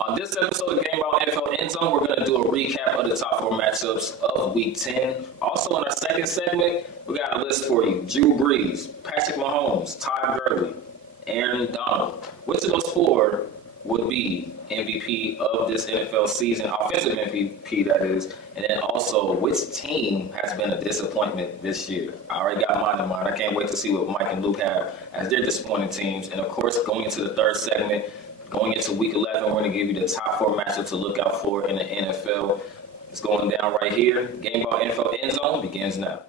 On this episode of Gameball NFL Endzone, we're going to do a recap of the top 4 matchups of Week 10. Also, in our second segment, we got a list for you. Drew Brees, Patrick Mahomes, Todd Gurley, Aaron Donald. Which of those 4 would be MVP of this NFL season, offensive MVP that is, and then also which team has been a disappointment this year. I already got mine in mind. I can't wait to see what Mike and Luke have as their disappointing teams. And of course, going into the third segment, going into Week 11, we're going to give you the top 4 matchups to look out for in the NFL. It's going down right here. Gameball NFL Endzone begins now.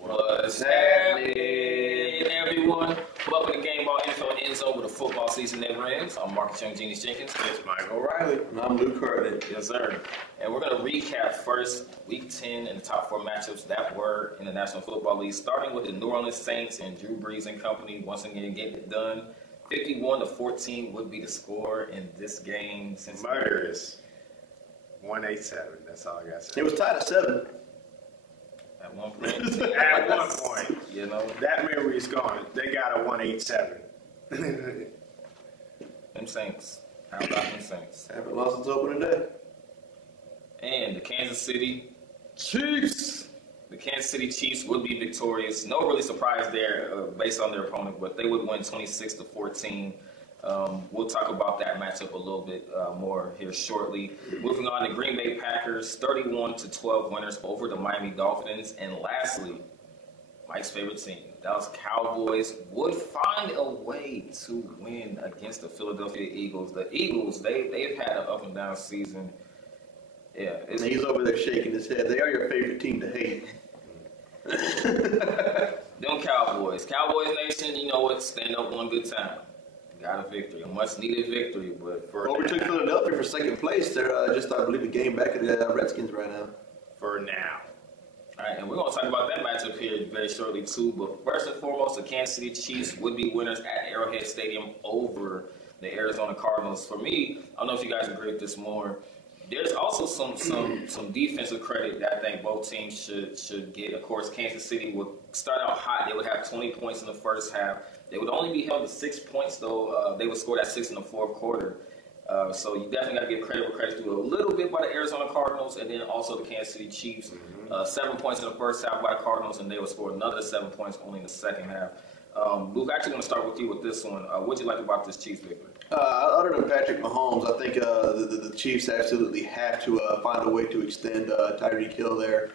What's happening, everyone? Welcome to Gameball NFL Endzone with the football season never ends. I'm Marcus Young, Genius Jenkins. It's Mike O'Reilly. And I'm Luke Harden. Yes, sir. And we're going to recap first Week 10 and the top 4 matchups that were in the National Football League, starting with the New Orleans Saints and Drew Brees and company once again getting it done. 51-14 would be the score in this game. Since Murderous. 187. That's all I got to say. It was tied at 7. At one point. At one point. You know. That memory is gone. They got a 187. Them Saints. How about them Saints? Haven't lost since opening day. And the Kansas City Chiefs. The Kansas City Chiefs would be victorious. No really surprise there based on their opponent, but they would win 26-14. We'll talk about that matchup a little bit more here shortly. Moving on to Green Bay Packers, 31-12 winners over the Miami Dolphins. And lastly, Mike's favorite team, Dallas Cowboys, would find a way to win against the Philadelphia Eagles. The Eagles, they've had an up and down season. Yeah, he's over there shaking his head. They are your favorite team to hate. Them Cowboys. Cowboys Nation, you know what? Stand up one good time. Got a victory, a much-needed victory. But for overtook Philadelphia for second place. They're just, I believe, a game back at the Redskins right now. For now. All right, and we're going to talk about that matchup here very shortly, too. But first and foremost, the Kansas City Chiefs would be winners at Arrowhead Stadium over the Arizona Cardinals. For me, I don't know if you guys agree with this more. There's also some defensive credit that I think both teams should get. Of course, Kansas City would start out hot. They would have 20 points in the first half. They would only be held to 6 points, though. They would score that 6 in the fourth quarter. So you definitely got to give credit where credit's due. A little bit by the Arizona Cardinals, and then also the Kansas City Chiefs. 7 points in the first half by the Cardinals, and they would score another 7 points only in the second half. Luke, actually going to start with you with this one. What do you like about this Chiefs victory? Other than Patrick Mahomes, I think the Chiefs absolutely have to find a way to extend Tyreek Hill there.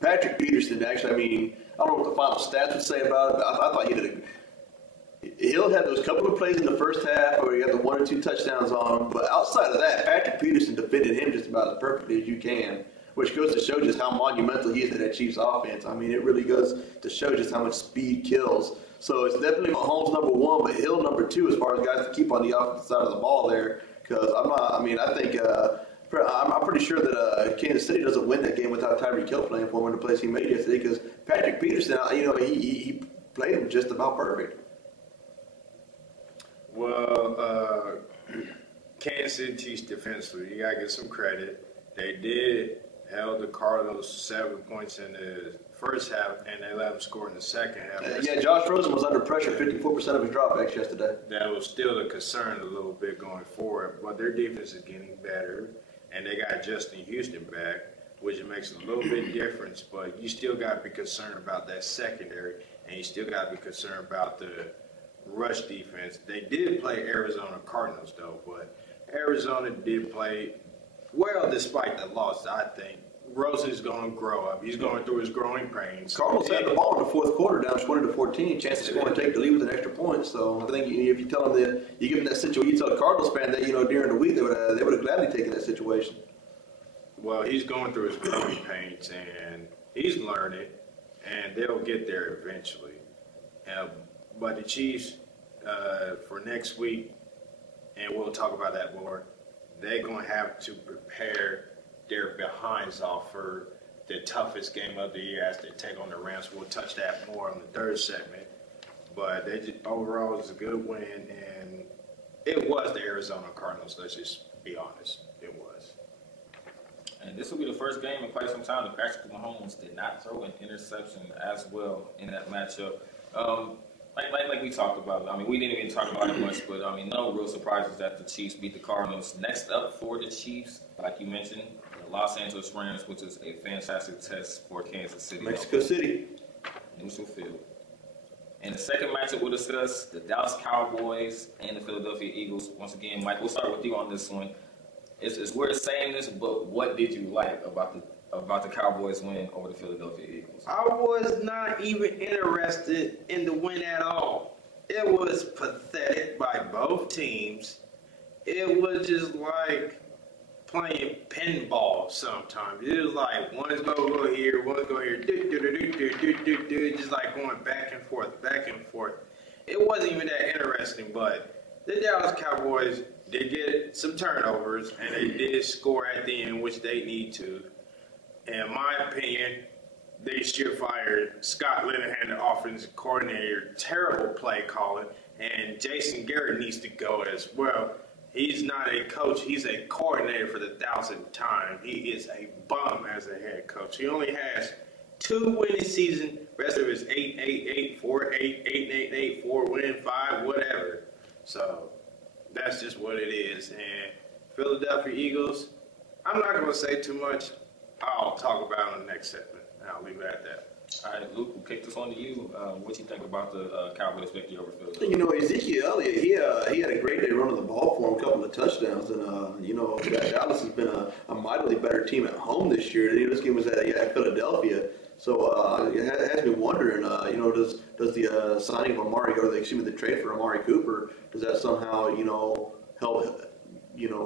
Patrick Peterson, actually, I mean, I don't know what the final stats would say about it, but I thought he did Hill had those couple of plays in the first half where he got the 1 or 2 touchdowns on him, but outside of that, Patrick Peterson defended him just about as perfectly as you can, which goes to show just how monumental he is to that Chiefs offense. I mean, it really goes to show just how much speed kills. So it's definitely Mahomes number 1, but Hill number 2 as far as guys to keep on the offensive side of the ball there. Because I think I'm pretty sure that Kansas City doesn't win that game without Tyreek Hill playing for him in the place he made yesterday. Because Patrick Peterson, he played him just about perfect. Well, Kansas City Chiefs defensively, you got to give some credit. They did held the Cardinals 7 points in the first half, and they let them score in the second half. Josh Rosen was under pressure 54% of his dropbacks yesterday. That was still a concern a little bit going forward, but their defense is getting better, and they got Justin Houston back, which makes a little bit difference, but you still got to be concerned about that secondary, and you still got to be concerned about the rush defense. They did play Arizona Cardinals, though, but Arizona did play well despite the loss, I think. Rosen's going to grow up. He's going through his growing pains. Cardinals had the ball in the fourth quarter, down 20-14. Chance to score and take the lead with an extra point. So I think if you tell them that you give them that situation, you tell the Cardinals fan that during the week they would have gladly taken that situation. Well, he's going through his growing pains, and he's learning, and they'll get there eventually. But the Chiefs, for next week, and we'll talk about that more, they're going to have to prepare their behinds off for the toughest game of the year as they take on the Rams. We'll touch that more on the third segment. But overall, it was a good win, and it was the Arizona Cardinals. Let's just be honest. It was. And this will be the first game in quite some time that Patrick Mahomes did not throw an interception as well in that matchup. Like we talked about. I mean, we didn't even talk about it much, but I mean, no real surprises that the Chiefs beat the Cardinals. Next up for the Chiefs, like you mentioned, the Los Angeles Rams, which is a fantastic test for Kansas City. Mexico City. Neutral field. And the second matchup we'll discuss, the Dallas Cowboys and the Philadelphia Eagles. Once again, Mike, we'll start with you on this one. It's weird saying this, but what did you like about the Cowboys win over the Philadelphia Eagles? I was not even interested in the win at all. It was pathetic by both teams. It was just like playing pinball sometimes. It was like one's go here, one's go here, just like going back and forth, back and forth. It wasn't even that interesting, but the Dallas Cowboys did get some turnovers, and they did score at the end, which they need to. In my opinion, they should fire Scott Linehan, the offensive coordinator. Terrible play calling, and Jason Garrett needs to go as well. He's not a coach. He's a coordinator for the 1,000th time. He is a bum as a head coach. He only has 2 winning seasons. Rest of his 8-8-8, 4-8, 8-8-8, 4-win, 5, whatever. So that's just what it is. And Philadelphia Eagles, I'm not going to say too much. I'll talk about it in the next segment. I'll leave it at that. All right, Luke, we'll kick this on to you. What you think about the Cowboys victory over Philadelphia? Ezekiel Elliott, he had a great day running the ball for him, a couple of touchdowns, and Dallas has been a mightily better team at home this year. This game was at Philadelphia, so it has me wondering, does the signing of the trade for Amari Cooper, does that somehow help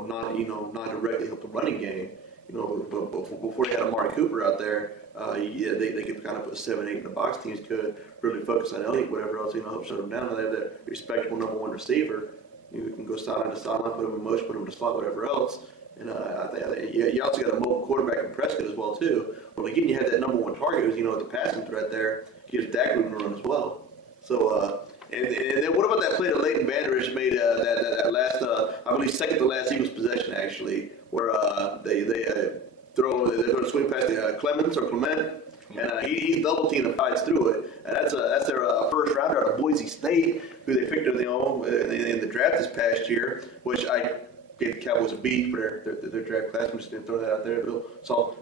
not directly help the running game? But before they had Amari Cooper out there, they could kind of put 7-8 in the box. Teams could really focus on Elliott, whatever else, help shut them down. And they have that respectable number one receiver. You can go sideline to sideline, put him in motion, put him in the slot, whatever else. And I think you also got a mobile quarterback in Prescott as well too. Well, again, you had that number one target, who's the passing threat there. Gives Dak room to run as well. So. And then what about that play that Leighton Vander Esch made that last, I believe, second to last Eagles possession actually, where they throw a swing past Clement, and he double teamed and fights through it. And that's their first rounder out of Boise State, who they picked up in the draft this past year, which I gave the Cowboys a B for their draft class. I'm just going to throw that out there.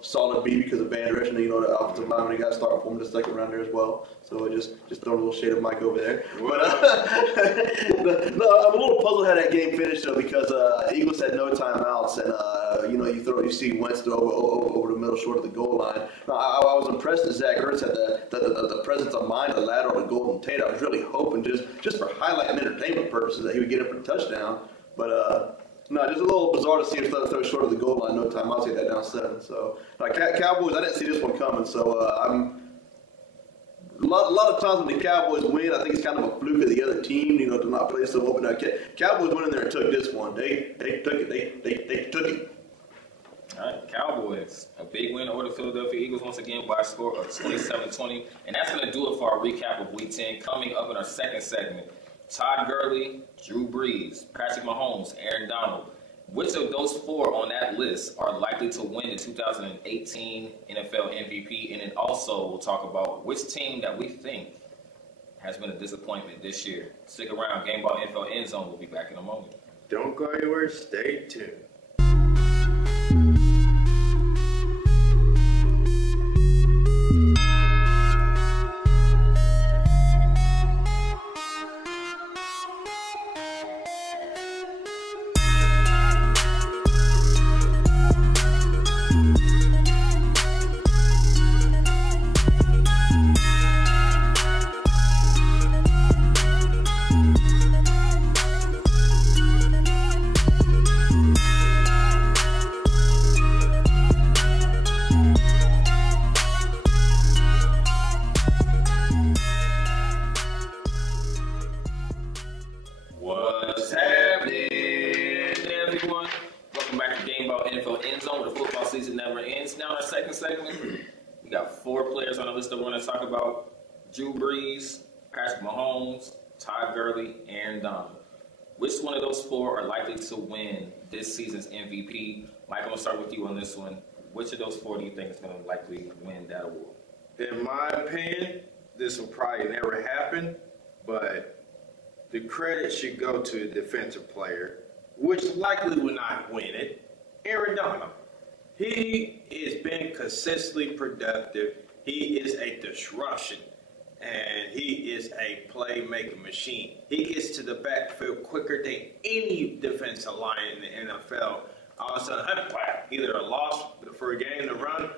Solid B because of Vander Esch, and the offensive lineman got started for him the second round there as well. So just throwing a little shade of Mike over there. But no, I'm a little puzzled how that game finished though, because Eagles had no timeouts, and you see Wentz throw over the middle, short of the goal line. Now, I was impressed that Zach Ertz had the presence of mind to lateral to Golden Tate. I was really hoping just for highlight and entertainment purposes that he would get it for the touchdown, but. No, just a little bizarre to see him throw short of the goal line. No timeouts, he had that down 7. So, Cowboys, I didn't see this one coming. So, I'm a lot of times when the Cowboys win, I think it's kind of a fluke of the other team, to not play so open. Cowboys went in there and took this one. They took it. They took it. All right, Cowboys, a big win over the Philadelphia Eagles once again by a score of 27-20. And that's going to do it for our recap of Week 10. Coming up in our second segment, Todd Gurley, Drew Brees, Patrick Mahomes, Aaron Donald. Which of those 4 on that list are likely to win the 2018 NFL MVP? And then also we'll talk about which team that we think has been a disappointment this year. Stick around. Gameball NFL Endzone will be back in a moment. Don't go anywhere. Stay tuned. conversation never ends. Now, in our second segment, we got 4 players on the list that we're going to talk about: Drew Brees, Patrick Mahomes, Todd Gurley, and Donald. Which one of those 4 are likely to win this season's MVP? Mike, I'm going to start with you on this one. Which of those 4 do you think is going to likely win that award? In my opinion, this will probably never happen, but the credit should go to the defensive player, which likely will not win it, Aaron Donald. He has been consistently productive. He is a disruption, and he is a playmaking machine. He gets to the backfield quicker than any defensive line in the NFL. All of a sudden, either a loss for a game to run,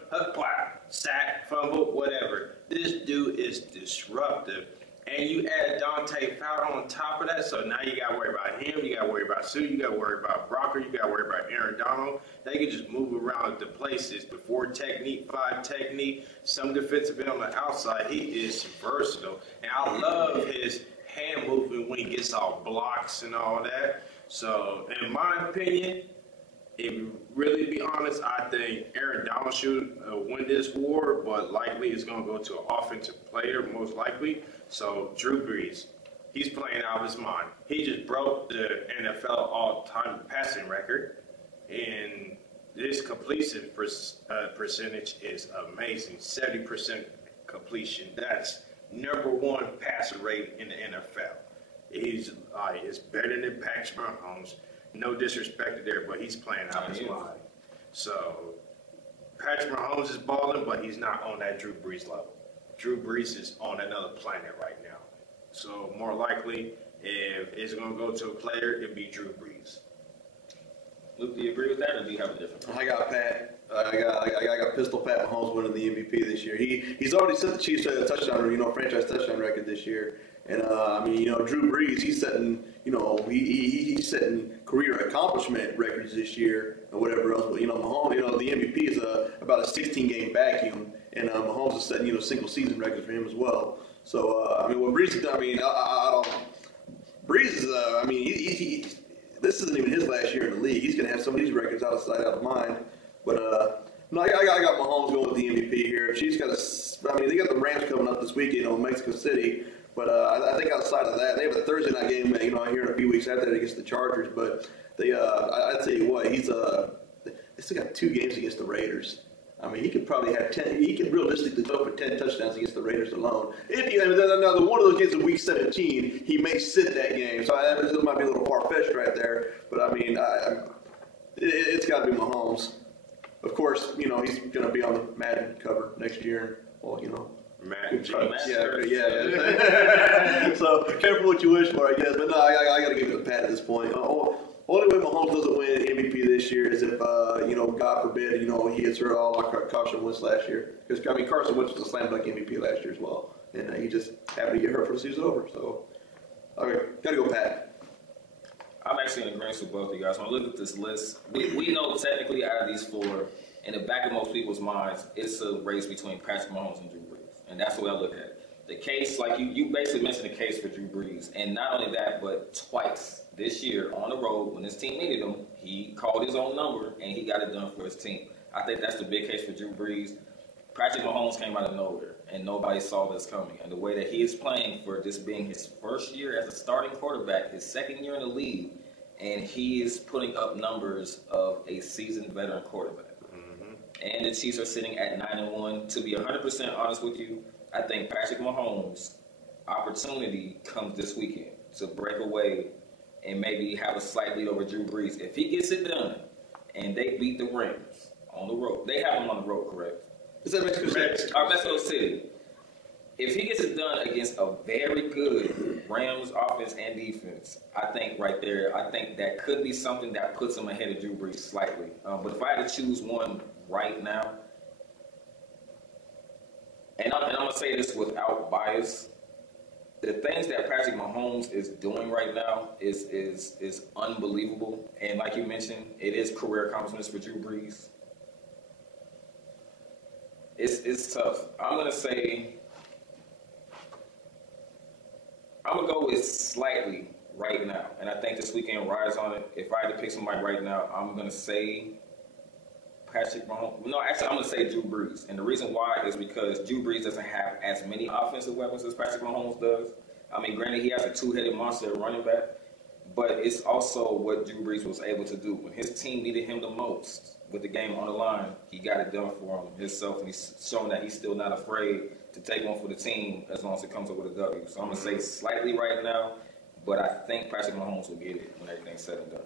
sack, fumble, whatever. This dude is disruptive. And you add Dante Fowler on top of that, so now you got to worry about him, you got to worry about Sue, you got to worry about Brocker, you got to worry about Aaron Donald. They can just move around the places. The 4 technique, 5 technique, some defensive end on the outside. He is versatile. And I love his hand movement when he gets off blocks and all that. So, in my opinion, if you really be honest, I think Aaron Donald should win this war, but likely it's going to go to an offensive player, most likely. So, Drew Brees, he's playing out of his mind. He just broke the NFL all-time passing record, and his completion percentage is amazing, 70% completion. That's #1 passer rate in the NFL. He's it's better than Patrick Mahomes. No disrespect there, but he's playing out of his mind. So, Patrick Mahomes is balling, but he's not on that Drew Brees level. Drew Brees is on another planet right now. So, more likely, if it's going to go to a player, it'd be Drew Brees. Luke, do you agree with that, or do you have a different one? I got Pat. I got Pistol Pat Mahomes winning the MVP this year. He's already set the Chiefs touchdown, franchise touchdown record this year. And Drew Brees, he's setting, he's setting career accomplishment records this year and whatever else. But Mahomes, the MVP is about a 16-game vacuum, and Mahomes is setting single season records for him as well. So what Brees has done, I don't. Brees is, he this isn't even his last year in the league. He's going to have some of these records out of sight, out of mind. But no, I got Mahomes going with the MVP here. She's got they got the Rams coming up this weekend, in Mexico City. But I think outside of that, they have a Thursday night game, here in a few weeks after that against the Chargers. But I tell you what, they still got 2 games against the Raiders. He could probably have 10. He could realistically throw for 10 touchdowns against the Raiders alone. Now, one of those games in Week 17, he may sit that game. So it might be a little far fetched right there. But it's got to be Mahomes. Of course, he's going to be on the Madden cover next year. Well, Madden. Yeah. So careful what you wish for, I guess. But no, I got to give it to Pat at this point. Only way Mahomes doesn't win MVP this year is if, God forbid, he gets hurt all like Carson Wentz last year. Because Carson Wentz was a slam dunk MVP last year as well, and he just happened to get hurt for the season over. So, all right, got to go Pat. I'm actually in agreement with both of you guys. When I look at this list, we know technically out of these 4, in the back of most people's minds, it's a race between Patrick Mahomes and Drew Brees. And that's the way I look at it. The case, like you basically mentioned the case for Drew Brees. And not only that, but twice this year on the road, when his team needed him, he called his own number and he got it done for his team. I think that's the big case for Drew Brees. Patrick Mahomes came out of nowhere, and nobody saw this coming. And the way that he is playing, for this being his first year as a starting quarterback, his second year in the league, and he is putting up numbers of a seasoned veteran quarterback. And the Chiefs are sitting at 9-1. To be 100% honest with you, I think Patrick Mahomes' opportunity comes this weekend to break away and maybe have a slight lead over Drew Brees. If he gets it done and they beat the Rams on the road, they have him on the road, correct? Is that Mexico City. If he gets it done against a very good Rams offense and defense, I think right there, I think that could be something that puts him ahead of Drew Brees slightly. But if I had to choose one right now, and I'm going to say this without bias, the things that Patrick Mahomes is doing right now is unbelievable. And like you mentioned, it is career accomplishments for Drew Brees. It's tough. I'm going to say, I'm going to go with slightly right now. And I think this weekend rides on it. If I had to pick somebody right now, I'm going to say Patrick Mahomes. No, actually, I'm going to say Drew Brees. And the reason why is because Drew Brees doesn't have as many offensive weapons as Patrick Mahomes does. I mean, granted, he has a two-headed monster at running back, but it's also what Drew Brees was able to do. When his team needed him the most with the game on the line, he got it done for him himself, and he's shown that he's still not afraid to take one for the team as long as it comes up with a W. So I'm going to say slightly right now, but I think Patrick Mahomes will get it when everything's said and done.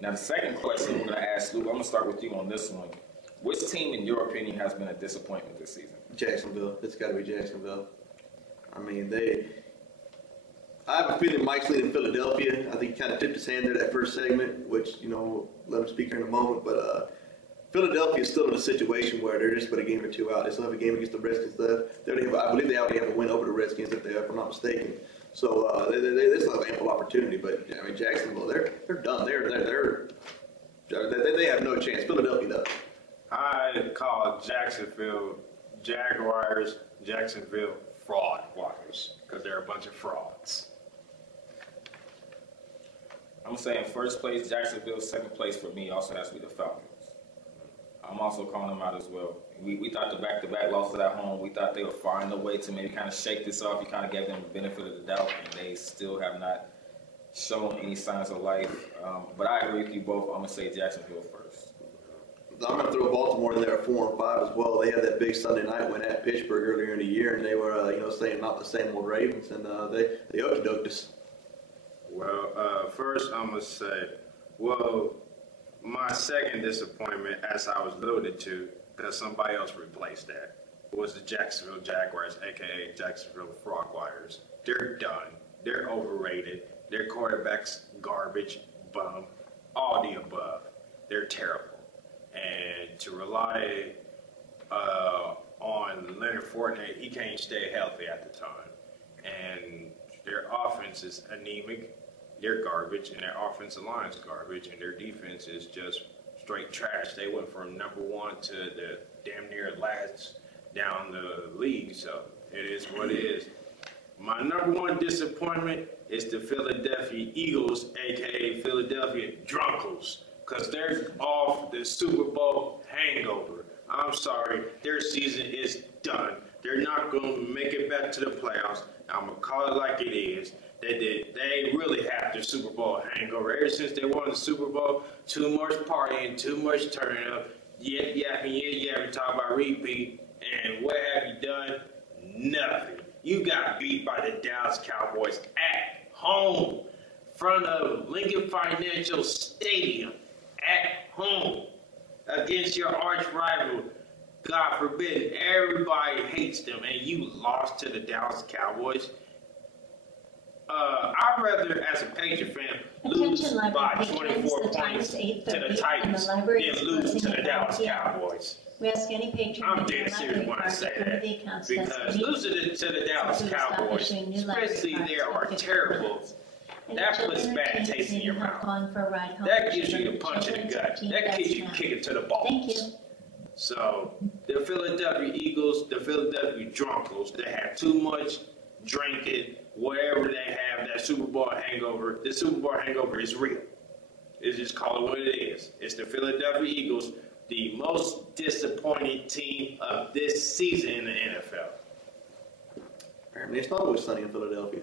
Now, the second question we're going to ask Luke, I'm going to start with you on this one. Which team, in your opinion, has been a disappointment this season? Jacksonville. It's got to be Jacksonville. I mean, I have a feeling Mike's leading Philadelphia. I think he kind of tipped his hand there that first segment, which, let him speak here in a moment. But Philadelphia is still in a situation where they're just about a game or two out. They still have a game against the Redskins left. I believe they already have a win over the Redskins, if I'm not mistaken. So they still have ample opportunity. But, I mean, Jacksonville, they're done. They have no chance. Philadelphia does. I call Jacksonville Jaguars, Jacksonville fraud walkers, because they're a bunch of frauds. I'm saying first place, Jacksonville. Second place for me also has to be the Falcons. I'm also calling them out as well. We thought the back-to-back losses at home, we thought they would find a way to maybe kind of shake this off. You kind of gave them the benefit of the doubt, and they still have not shown any signs of life. But I agree with you both. I'm going to say Jacksonville first. I'm going to throw Baltimore in there at 4-5 as well. They had that big Sunday night win at Pittsburgh earlier in the year, and they were, saying not the same old Ravens, and they okey-doked us. Well, first I'm going to say, my second disappointment, as I was alluded to, because somebody else replaced that, was the Jacksonville Jaguars, a.k.a. Jacksonville Frogwires. They're done. They're overrated. Their quarterback's garbage, bum, all the above. They're terrible. And to rely on Leonard Fournette, he can't stay healthy at the time. And their offense is anemic. They're garbage, and their offensive line is garbage, and their defense is just straight trash. They went from number one to the damn near last down the league, so it is what it is. My number one disappointment is the Philadelphia Eagles, a.k.a. Philadelphia Drunkles, because they're off the Super Bowl hangover. I'm sorry, their season is done. They're not going to make it back to the playoffs. I'm going to call it like it is. They really have their Super Bowl hangover. Ever since they won the Super Bowl, too much partying, too much turning up, yapping, talk about repeat. And what have you done? Nothing. You got beat by the Dallas Cowboys at home, in front of Lincoln Financial Stadium, at home, against your arch rival. God forbid, everybody hates them, and you lost to the Dallas Cowboys. I'd rather, as a Patriot fan, lose by 24 points to the Titans than lose to the Dallas Cowboys. We ask any patron. I'm dead serious when I say that, because losing to the Dallas Cowboys, especially they are terrible, that puts bad taste in your mouth. That gives you the punch in the gut. That gives you kick it to the balls. Thank you. So the Philadelphia Eagles, the Philadelphia Drunkles, they have too much drinking, whatever they have, that Super Bowl hangover. The Super Bowl hangover is real. It's just call it what it is. It's the Philadelphia Eagles, the most disappointing team of this season in the NFL. Apparently, it's not always sunny in Philadelphia.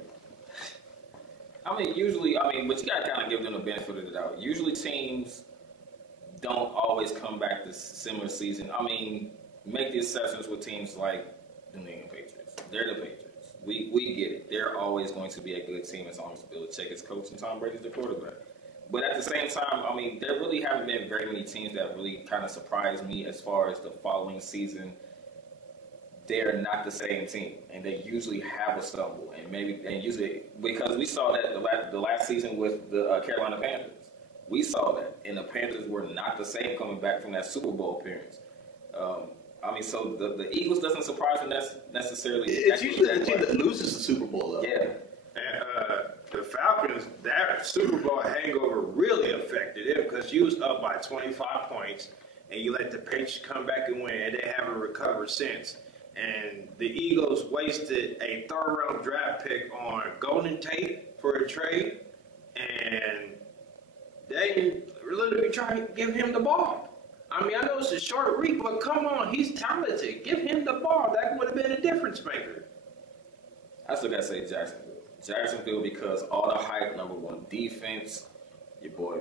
But you got to kind of give them the benefit of the doubt. Usually teams don't always come back this similar season. Make the exceptions with teams like the New England Patriots. They're the Patriots. We get it. They're always going to be a good team as long as Belichick is coach and Tom Brady's the quarterback. But at the same time, there really haven't been very many teams that really kind of surprised me as far as the following season. They're not the same team, and they usually have a stumble, and usually because we saw that the last season with the Carolina Panthers. We saw that, and the Panthers were not the same coming back from that Super Bowl appearance. So the Eagles doesn't surprise me necessarily. It's usually the team that loses the Super Bowl, though. Yeah. And the Falcons, that Super Bowl hangover really affected it because you was up by 25 points, and you let the Patriots come back and win, and they haven't recovered since. And the Eagles wasted a third-round draft pick on Golden Tate for a trade, and they literally trying to give him the ball. I mean, I know it's a short week, but come on, he's talented. Give him the ball. That would have been a difference maker. I still gotta say Jacksonville. Jacksonville because all the hype, number one, defense, your boy,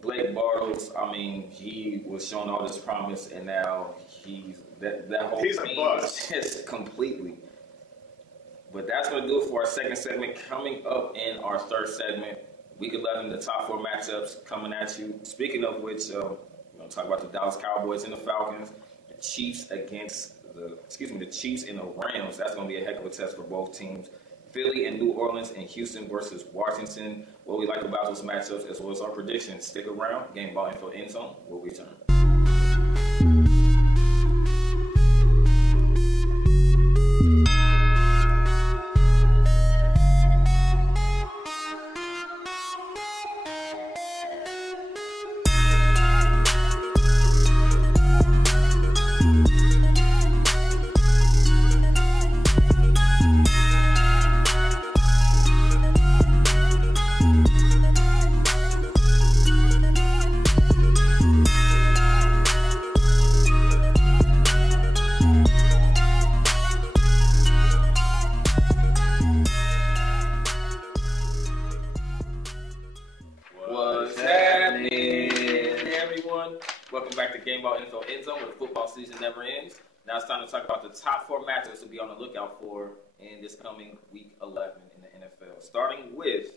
Blake Bortles, he was showing all this promise, and now he's a bust. Just completely. But that's going to do it for our second segment. Coming up in our third segment, week 11, the top 4 matchups coming at you. Speaking of which, we're going to talk about the Dallas Cowboys and the Falcons, the Chiefs the Chiefs and the Rams. That's going to be a heck of a test for both teams. Philly and New Orleans and Houston versus Washington. What we like about those matchups as well as our predictions. Stick around. Gameball Info Endzone. We'll return. Welcome back to Gameball Info Endzone, where the football season never ends. Now it's time to talk about the top 4 matchups to be on the lookout for in this coming week 11 in the NFL. Starting with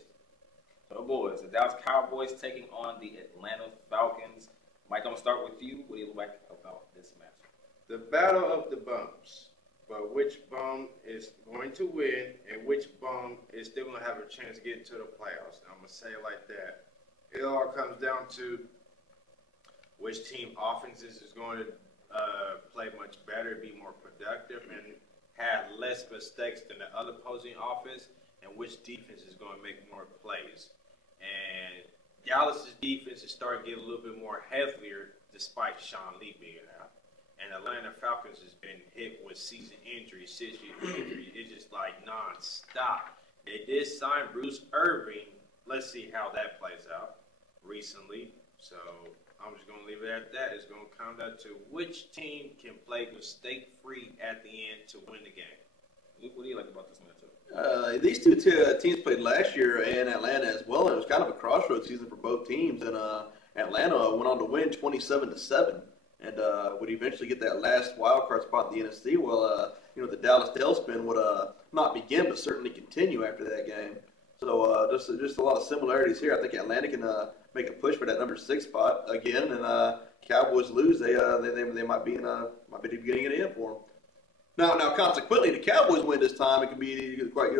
the boys, the Dallas Cowboys taking on the Atlanta Falcons. Mike, I'm going to start with you. What do you like about this matchup? The battle of the bums. But which bum is going to win and which bum is still going to have a chance to get into the playoffs. I'm going to say it like that. It all comes down to which team offenses is going to play much better, be more productive, and have less mistakes than the other opposing offense, and which defense is going to make more plays. And Dallas' defense is starting to get a little bit more heavier despite Sean Lee being out. And Atlanta Falcons has been hit with season injuries, It's just like nonstop. They did sign Bruce Irving. Let's see how that plays out recently. So I'm just going to leave it at that. It's going to come down to which team can play mistake-free at the end to win the game. Luke, what do you like about this matchup? These two teams played last year in Atlanta as well, and it was kind of a crossroads season for both teams. And Atlanta went on to win 27-7, and would eventually get that last wild card spot in the NFC. Well, the Dallas tailspin would not begin, but certainly continue after that game. So just a lot of similarities here. I think Atlanta can make a push for that number 6 spot again, and Cowboys lose. They might be getting it in for them. Now, consequently, the Cowboys win this time. It could be quite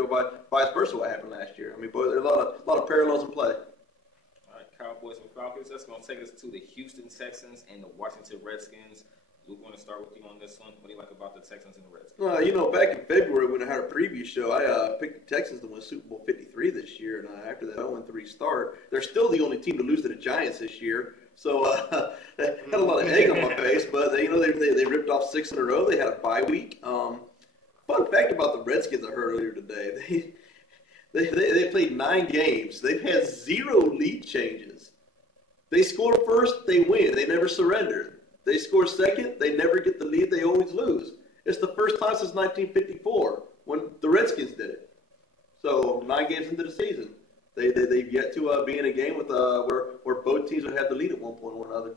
vice versa what happened last year. I mean, boy, there's a lot of parallels in play. All right, Cowboys and Falcons. That's going to take us to the Houston Texans and the Washington Redskins. Luke, want to start with you on this one. What do you like about the Texans and the Redskins? Back in February when I had a preview show, I picked the Texans to win Super Bowl 53 this year, and after that 0-3 start, they're still the only team to lose to the Giants this year. So they had a lot of egg on my face, but they ripped off 6 in a row. They had a bye week. Fun fact about the Redskins I heard earlier today: they played 9 games. They've had 0 lead changes. They score first, they win. They never surrender. They score second, they never get the lead, they always lose. It's the first time since 1954 when the Redskins did it. So 9 games into the season, they've yet to be in a game with where both teams would have the lead at one point or another.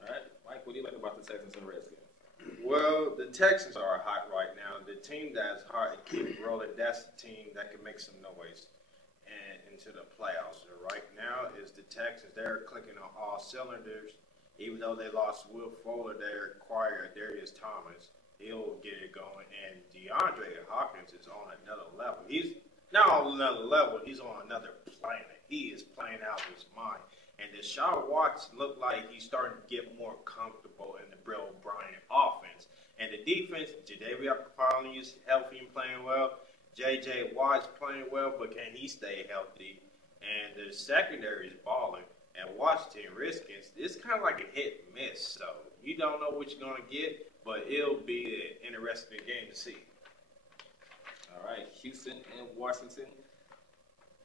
All right, Mike, what do you like about the Texans and the Redskins? Well, the Texans are hot right now. The team that's hot and keep rolling, that's the team that can make some noise and into the playoffs. Right now is the Texans. They're clicking on all cylinders. Even though they lost Will Fuller, they acquired Darius Thomas. He'll get it going. And DeAndre Hopkins is on another level. He's not on another level. He's on another planet. He is playing out his mind. And Deshaun Watson looked like he's starting to get more comfortable in the Bill O'Brien offense. And the defense, Jadeveon Clowney is healthy and playing well. J.J. Watt's playing well, but can he stay healthy? And the secondary is balling. And Washington Redskins, it's kind of like a hit and miss. So you don't know what you're going to get, but it'll be an interesting game to see. All right, Houston and Washington.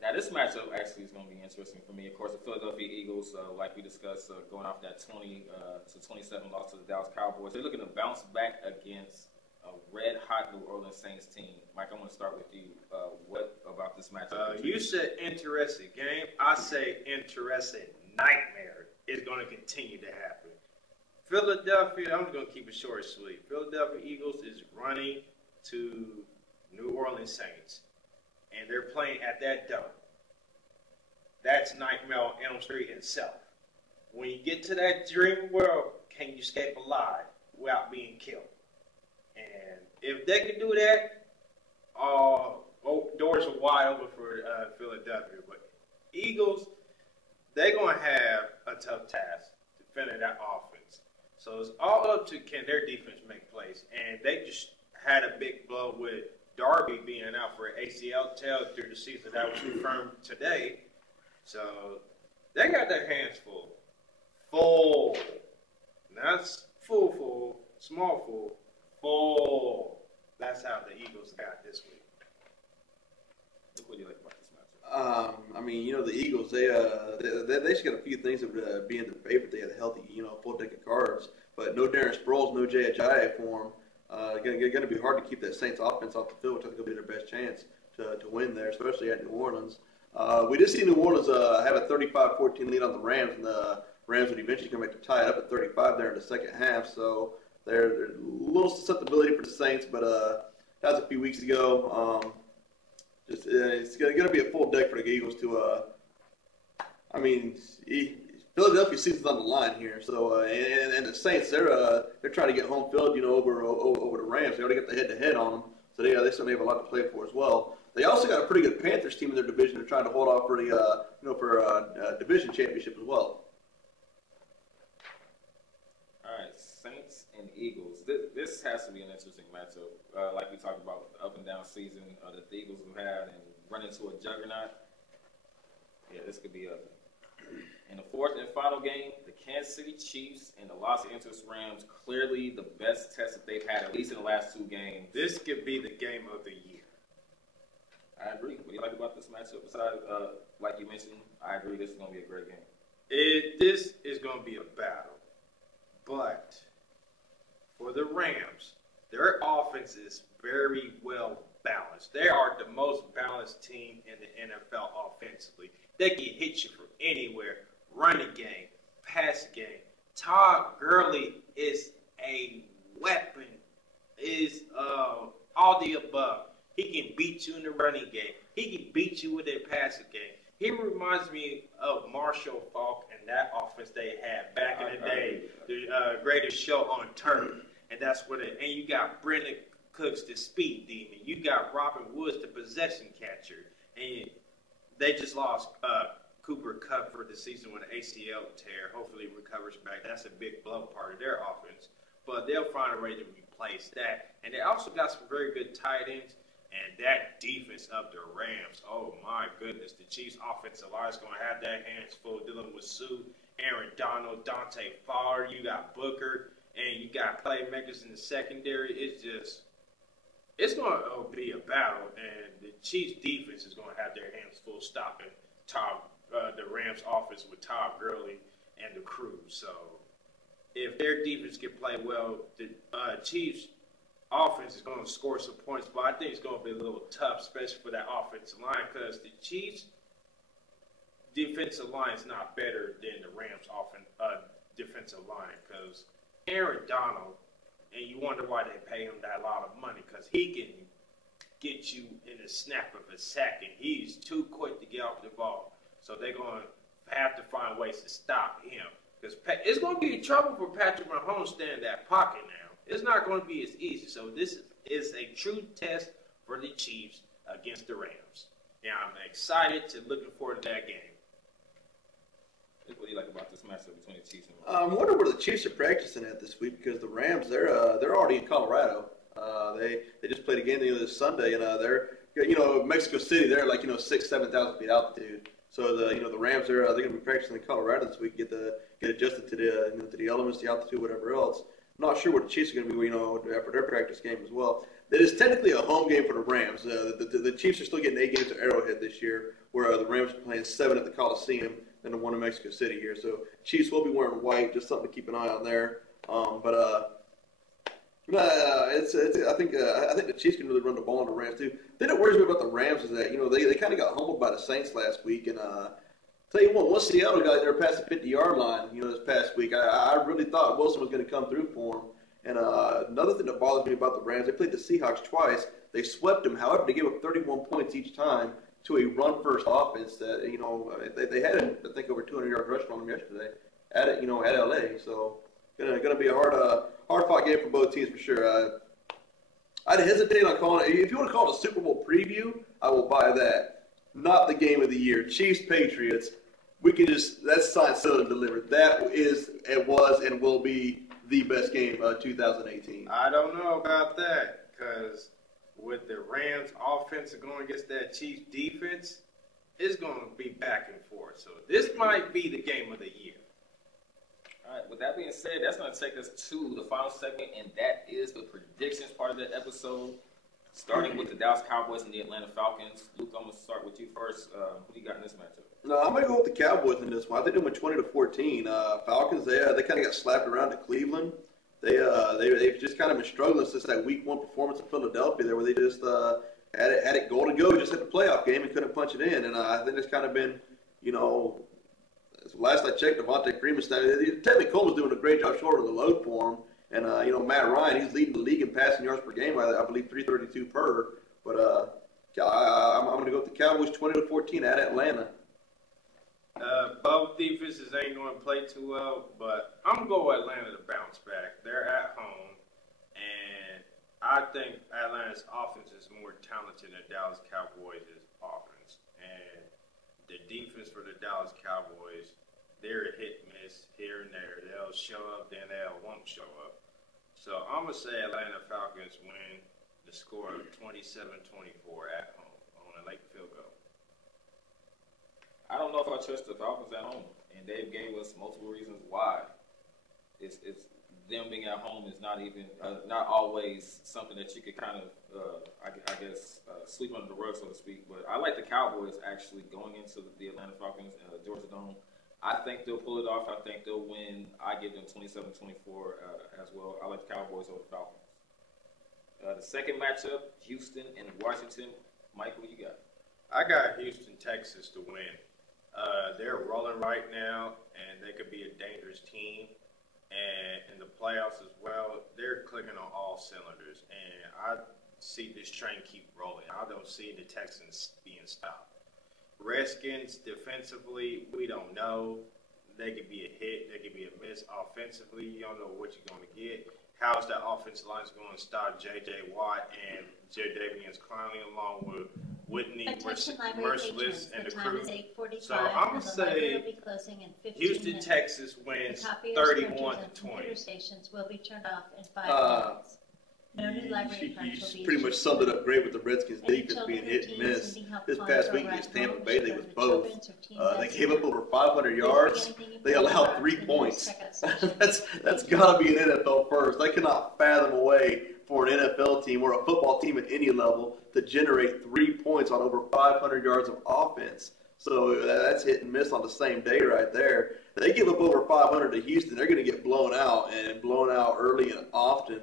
Now, this matchup actually is going to be interesting for me. Of course, the Philadelphia Eagles, like we discussed, going off that 20-27 loss to the Dallas Cowboys, they're looking to bounce back against a red-hot New Orleans Saints team. Mike, I want to start with you. What about this matchup? You said interesting game. I say interesting nightmare is going to continue to happen. Philadelphia, I'm going to keep it short and sweet. Philadelphia Eagles is running to New Orleans Saints, and they're playing at that dome. That's Nightmare on Elm Street itself. When you get to that dream world, can you escape alive without being killed? And if they can do that, doors are wide open for Philadelphia. But Eagles, they're going to have a tough task defending that offense. So it's all up to can their defense make plays. And they just had a big blow with Darby being out for an ACL tear through the season. That was confirmed today. So they got their hands full. Full. Not full, small full. That's how the Eagles got this week. What do you like about this matchup? I mean, the Eagles, they just got a few things that would be in their favor. They had a healthy, full deck of cards, but no Darren Sproles, no Jay Ajayi for them. Going to be hard to keep that Saints offense off the field, which I think will be their best chance to win there, especially at New Orleans. We did see New Orleans have a 35-14 lead on the Rams, and the Rams would eventually come back to tie it up at 35 there in the second half. So there's a little susceptibility for the Saints, but that was a few weeks ago. It's going to be a full deck for the Eagles to. Philadelphia season's on the line here, so and the Saints they're trying to get home field, over the Rams. They already got the head-to-head on them, so they certainly have a lot to play for as well. They also got a pretty good Panthers team in their division. They're trying to hold off for the division championship as well. All right, Saints and Eagles. This has to be an interesting matchup. Like we talked about, the up and down season that the Eagles have had and run into a juggernaut. Yeah, this could be ugly. In the fourth and final game, the Kansas City Chiefs and the Los Angeles Rams, clearly the best test that they've had, at least in the last two games. This could be the game of the year. I agree. What do you like about this matchup? Besides, like you mentioned, I agree this is going to be a great game. This is going to be a battle. But for the Rams, their offense is very well balanced. They are the most balanced team in the NFL offensively. They can hit you from anywhere. Running game, passing game. Todd Gurley is a weapon. Is all the above. He can beat you in the running game. He can beat you with a passing game. He reminds me of Marshall Faulk and that offense they had back in the day, the greatest show on turf. And that's what it. And you got Brendan Cooks, the speed demon. You got Robin Woods, the possession catcher. And they just lost Cooper Kupp for the season with an ACL tear. Hopefully he recovers back. That's a big blow part of their offense. But they'll find a way to replace that. And they also got some very good tight ends. And that defense of the Rams, oh my goodness. The Chiefs' offensive line is going to have their hands full dealing with Sue, Aaron Donald, Dante Fowler. You got Booker, and you got playmakers in the secondary. It's going to be a battle. And the Chiefs' defense is going to have their hands full stopping the Rams' offense with Todd Gurley and the crew. So if their defense can play well, the Chiefs' offense is going to score some points, but I think it's going to be a little tough, especially for that offensive line, because the Chiefs' defensive line is not better than the Rams' defensive line, because Aaron Donald, and you wonder why they pay him that lot of money, because he can get you in a snap of a second. He's too quick to get off the ball, so they're going to have to find ways to stop him, because it's going to be trouble for Patrick Mahomes staying in that pocket now. It's not going to be as easy. So this is a true test for the Chiefs against the Rams. And I'm excited to looking forward to that game. What do you like about this matchup between the Chiefs and the I Rams? wonder where the Chiefs are practicing at this week, because the Rams they're already in Colorado. They just played again this Sunday, and they're Mexico City. They're like 6,000-7,000 feet altitude. So the Rams they're going to be practicing in Colorado this week, get adjusted to the elements, the altitude, whatever else. Not sure what the Chiefs are going to be, after their practice game as well. That is technically a home game for the Rams. The Chiefs are still getting 8 games at Arrowhead this year, where the Rams are playing 7 at the Coliseum and the one in Mexico City here. So Chiefs will be wearing white, just something to keep an eye on there. I think the Chiefs can really run the ball on the Rams too. The thing that worries me about the Rams is that they kind of got humbled by the Saints last week, and tell you what, once Seattle got there past the 50-yard line, this past week, I really thought Wilson was going to come through for him. And another thing that bothers me about the Rams, they played the Seahawks twice. They swept them. However, they gave up 31 points each time to a run-first offense that they had, I think, over 200 yards rushing on them yesterday at LA. So gonna be a hard-fought game for both teams for sure. I'd hesitate on calling it. If you want to call it a Super Bowl preview, I will buy that. Not the game of the year. Chiefs Patriots. That's signed, sealed, and delivered. That is, it was, and will be the best game of 2018. I don't know about that, because with the Rams offense going against that Chiefs defense, it's going to be back and forth. So this might be the game of the year. All right, with that being said, that's going to take us to the final segment, and that is the predictions part of the episode, starting with the Dallas Cowboys and the Atlanta Falcons. Luke, I'm going to start with you first. Who do you got in this matchup? No, I'm going to go with the Cowboys in this one. I think they went 20-14. Falcons, they kind of got slapped around to Cleveland. They've just kind of been struggling since that Week 1 performance in Philadelphia there, where they just had it goal to go, just had the playoff game and couldn't punch it in. And I think it's kind of been, last I checked, Devontae Freeman's Tevin Coleman's doing a great job shortening the load for him. And, Matt Ryan, he's leading the league in passing yards per game, I believe 332 per. But I'm going to go with the Cowboys 20-14 at Atlanta. Both defenses ain't going to play too well, but I'm going to go with Atlanta to bounce back. They're at home, and I think Atlanta's offense is more talented than Dallas Cowboys' offense. And the defense for the Dallas Cowboys, they're a hit and miss here and there. They'll show up, then they won't show up. So I'm going to say Atlanta Falcons win the score of 27-24 at home on a late field goal. I don't know if I trust the Falcons at home, and Dave gave us multiple reasons why. It's them being at home is not even not always something that you could kind of sweep under the rug, so to speak. But I like the Cowboys actually going into the Atlanta Falcons Georgia Dome. I think they'll pull it off. I think they'll win. I give them 27-24 as well. I like the Cowboys over the Falcons. The second matchup, Houston and Washington. Mike, what you got? I got Houston, Texas to win. They're rolling right now, and they could be a dangerous team. And in the playoffs as well, they're clicking on all cylinders. And I see this train keep rolling. I don't see the Texans being stopped. Redskins, defensively, we don't know. They could be a hit. They could be a miss. Offensively, you don't know what you're going to get. How's that offensive line going to stop J.J. Watt and Jadavian Clowney along with Whitney Merciless and the crew? So I'm going to say Houston, Texas wins 31-20. Stations will be turned off in 5 minutes. No new library cards will be pretty much summed it up great with the Redskins defense being hit and miss. This past week against Tampa Bay, they was both. They gave up over 500 yards. They allowed 3 points. That's got to be an NFL first. I cannot fathom a way for an NFL team or a football team at any level to generate 3 points on over 500 yards of offense. So that's hit and miss on the same day right there. They give up over 500 to Houston. They're going to get blown out, and blown out early and often.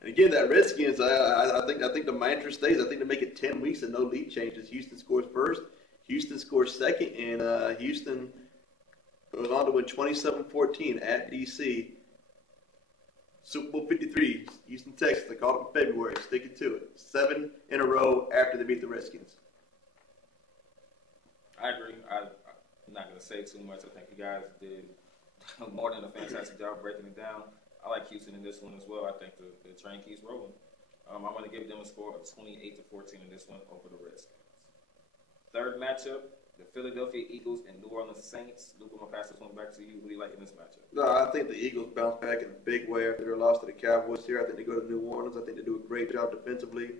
And again, that Redskins, I think the mantra stays. I think they make it 10 weeks and no lead changes. Houston scores first, Houston scores second, and Houston goes on to win 27-14 at DC. Super Bowl 53, Houston, Texas. They called it in February. Sticking to it. 7 in a row after they beat the Redskins. I agree. I'm not going to say too much. I think you guys did more than a fantastic job breaking it down. I like Houston in this one as well. I think the train keeps rolling. I'm going to give them a score of 28-14 in this one over the Redskins. Third matchup, the Philadelphia Eagles and New Orleans Saints. Luke, I'm going to pass this one back to you. Who do you like in this matchup? No, I think the Eagles bounce back in a big way after their loss to the Cowboys here. I think they go to New Orleans. I think they do a great job defensively.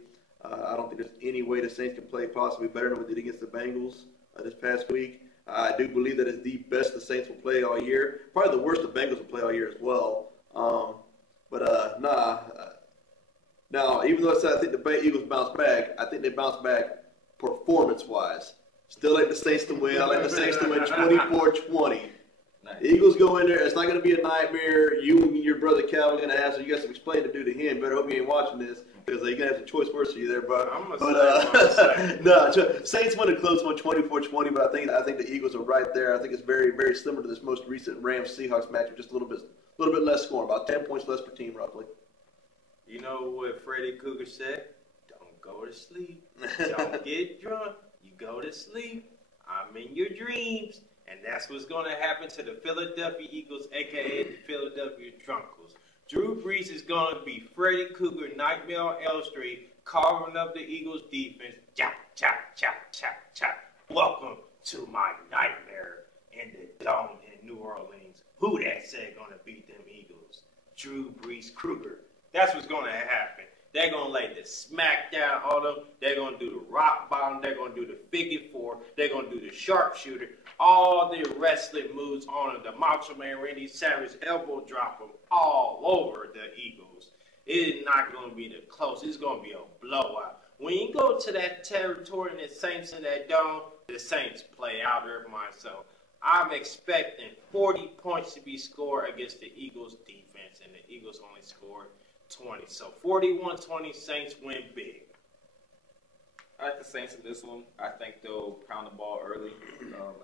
I don't think there's any way the Saints can play possibly better than what they did against the Bengals this past week. I do believe that it's the best the Saints will play all year. Probably the worst the Bengals will play all year as well. Now, even though I said I think the Eagles bounce back, I think they bounce back performance-wise. Still like the Saints to win. I like the Saints to win 24-20. Nice. Eagles go in there. It's not going to be a nightmare. You and your brother Cal are going to have, so you got some explaining to do to him. Better hope you ain't watching this because you're going to have some choice words for you there, bro. Saints win a close one, 24-20, but I think the Eagles are right there. I think it's very, very similar to this most recent Rams-Seahawks matchup, just a little bit less scoring, about 10 points less per team, roughly. You know what Freddy Cougar said? Don't go to sleep. Don't get drunk. You go to sleep. I'm in your dreams. And that's what's going to happen to the Philadelphia Eagles, a.k.a. the Philadelphia Drunkles. Drew Brees is going to be Freddy Cougar, Nightmare on Elm Street, carving up the Eagles' defense. Chop, chop, chop, chop, chop. Welcome to my nightmare in the Dome in New Orleans. Who that said going to beat them Eagles? Drew Brees Kruger. That's what's going to happen. They're going to lay the smack down on them. They're going to do the rock bottom. They're going to do the figure four. They're going to do the sharpshooter. All the wrestling moves on them. The Macho Man Randy Savage elbow drop them all over the Eagles. It is not going to be the close. It's going to be a blowout. When you go to that territory and the Saints in that dome, the Saints play out their mind. So I'm expecting 40 points to be scored against the Eagles defense, and the Eagles only scored 20. So 41-20, Saints win big. I like the Saints in this one. I think they'll pound the ball early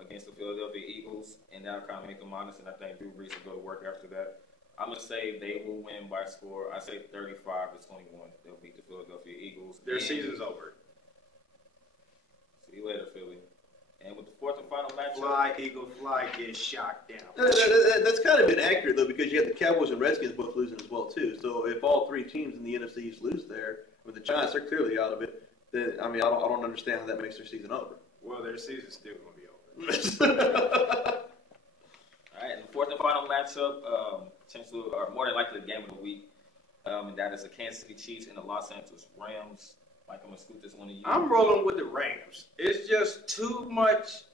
against the Philadelphia Eagles, and that'll kind of make them honest, and I think Drew Brees will go to work after that. I'm going to say they will win by a score. I say 35-21. They'll beat the Philadelphia Eagles. Their season's over. See you later, Philly. And with the fourth and final matchup, Fly, Eagle, fly, get shot down. That's kind of inaccurate, though, because you have the Cowboys and Redskins both losing as well, too. So if all three teams in the NFC East lose there, with the Giants, they're clearly out of it. Then, I mean, I don't understand how that makes their season over. Well, their season's still going to be over. all right, and the fourth and final matchup, potentially, or more than likely the game of the week, and that is the Kansas City Chiefs and the Los Angeles Rams. Mike, I'm going to scoot this one to you. I'm rolling with the Rams. It's just too much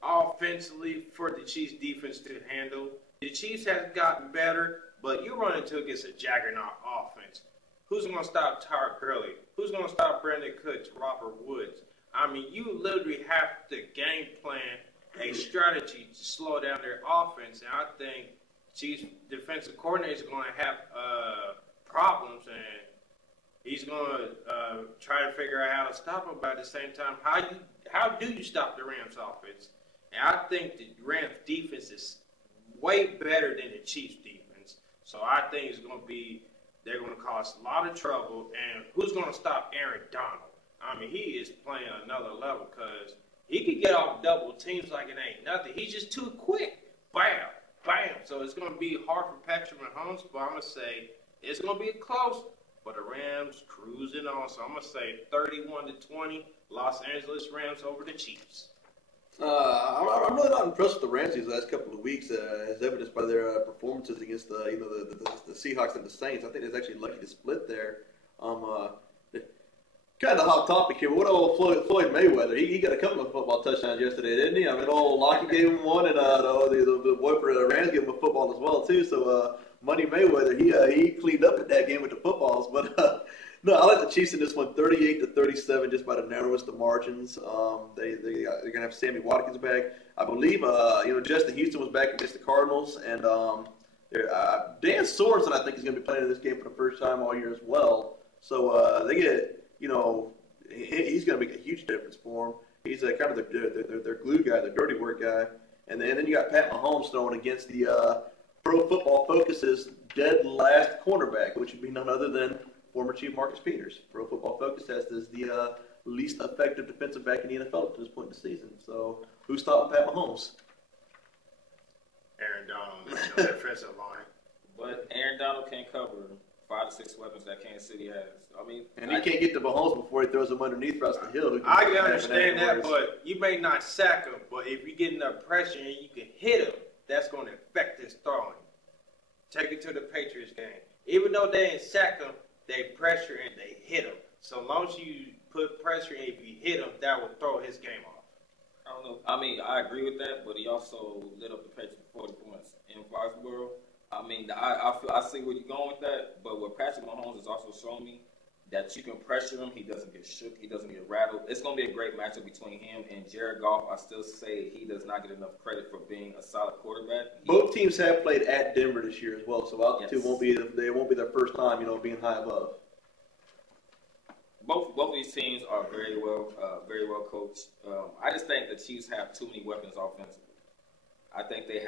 offensively for the Chiefs defense to handle. The Chiefs have gotten better, but you're running against a juggernaut offense. Who's going to stop Todd Gurley? Who's going to stop Brandon Cooks, Robert Woods? I mean, you literally have to game plan a strategy to slow down their offense. And I think Chiefs defensive coordinator is going to have problems, and he's going to try to figure out how to stop them. But at the same time, how do you stop the Rams offense? And I think the Rams defense is way better than the Chiefs defense. So I think it's going to be, they're going to cause a lot of trouble. And who's going to stop Aaron Donald? I mean, he is playing another level because he could get off double teams like it ain't nothing. He's just too quick. Bam, bam. So it's going to be hard for Patrick Mahomes, but I'm going to say it's going to be close. But the Rams cruising on. So I'm going to say 31-20, Los Angeles Rams over the Chiefs. I'm really not impressed with the Rams these last couple of weeks, as evidenced by their performances against the Seahawks and the Saints. I think it's actually lucky to split there. Kind of a hot topic here, but what old Floyd Mayweather? He got a couple of football touchdowns yesterday, didn't he? I mean, old Lockie gave him one, and the boy for the Rams gave him a football as well too. So Money Mayweather, he cleaned up in that game with the footballs. But no, I like the Chiefs in this one, 38-37, just by the narrowest of margins. They're gonna have Sammy Watkins back, I believe. Justin Houston was back against the Cardinals, and Dan Sorensen, I think, is gonna be playing in this game for the first time all year as well. So they get. He's going to make a huge difference for them. He's kind of their glue guy, their dirty work guy. And then you got Pat Mahomes throwing against the Pro Football Focus's dead last cornerback, which would be none other than former Chief Marcus Peters. Pro Football Focus has this the least effective defensive back in the NFL to this point in the season. So who's stopping Pat Mahomes? Aaron Donald on the defensive line. But Aaron Donald can't cover 5 to 6 weapons that Kansas City has. I mean, and he can't get to Mahomes before he throws him underneath Rusty Hill. I can understand that, but you may not sack him. But if you get enough pressure and you can hit him, that's going to affect his throwing. Take it to the Patriots game. Even though they didn't sack him, they pressure and they hit him. So long as you put pressure and if you hit him, that will throw his game off. I don't know. I mean, I agree with that, but he also lit up the Patriots for 40 points in Foxborough. I mean, I see where you're going with that, but what Patrick Mahomes has also shown me that you can pressure him. He doesn't get shook. He doesn't get rattled. It's going to be a great matchup between him and Jared Goff. I still say he does not get enough credit for being a solid quarterback. Both teams have played at Denver this year as well, so altitude Yes. won't be their first time, being high above. Both of these teams are very well coached. I just think the Chiefs have too many weapons offensively. I think they're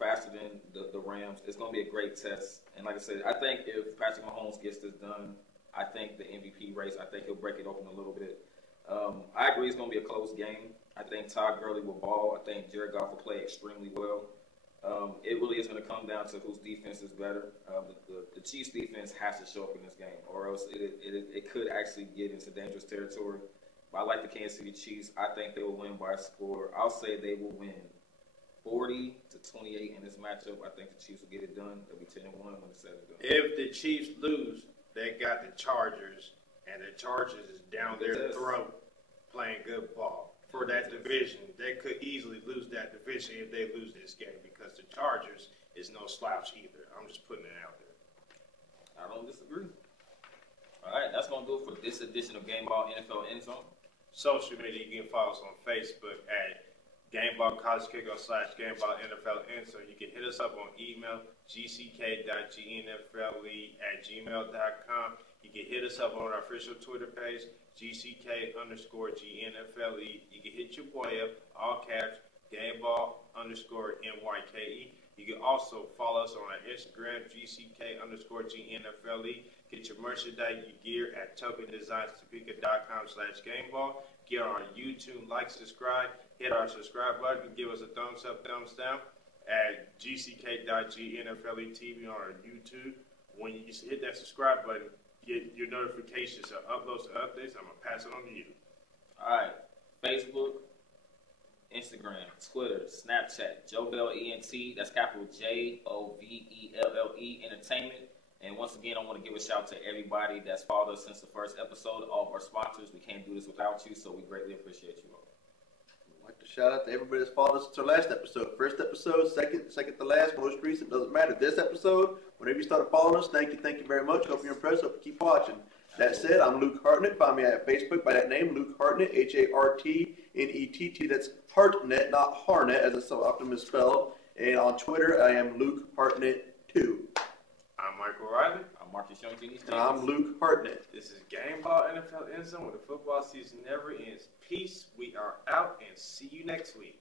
faster than the Rams. It's going to be a great test. And like I said, I think if Patrick Mahomes gets this done, I think the MVP race, I think he'll break it open a little bit. I agree it's going to be a close game. I think Todd Gurley will ball. I think Jared Goff will play extremely well. It really is going to come down to whose defense is better. The Chiefs' defense has to show up in this game, or else it could actually get into dangerous territory. But I like the Kansas City Chiefs. I think they will win by a score. I'll say they will win 40-28 in this matchup. I think the Chiefs will get it done. They'll be 10-1 when it's said and done. If the Chiefs lose, they got the Chargers, and the Chargers is down their throat playing good ball. For that division, they could easily lose that division if they lose this game because the Chargers is no slouch either. I'm just putting it out there. I don't disagree. All right, that's going to do it for this edition of Gameball NFL Endzone. Social media, you can follow us on Facebook at Gameball College Kickoff / Gameball NFL Endzone. You can hit us up on email, gck.gnfle@gmail.com. You can hit us up on our official Twitter page, GCK_GNFLE. You can hit your boy up, all caps, Gameball_NYKE. You can also follow us on our Instagram, GCK_GNFLE. Get your merchandise, your gear at tokendesigns.com/Gameball. Get on our YouTube, like, subscribe, hit our subscribe button, give us a thumbs up, thumbs down at gck.gnfle TV on our YouTube. When you just hit that subscribe button, get your notifications of uploads and updates. I'm going to pass it on to you. All right, Facebook, Instagram, Twitter, Snapchat, Jovell ENT, that's capital JOVELLE Entertainment. And once again, I want to give a shout out to everybody that's followed us since the first episode. All of our sponsors, we can't do this without you, so we greatly appreciate you all. I'd like to shout out to everybody that's followed us to our last episode. First episode, second to last, most recent, doesn't matter. This episode, whenever you started following us, thank you very much. Hope you're impressed. Hope you keep watching. That said, I'm Luke Hartnett. Find me at Facebook by that name, Luke Hartnett, HARTNETT. That's Hartnett, not Harnett, as it's so often misspelled. And on Twitter, I am Luke Hartnett2. I'm Michael Riley. I'm Marcus Young. And I'm Luke Hartnett. This is Gameball NFL Endzone, where the football season never ends. Peace. We are out, and see you next week.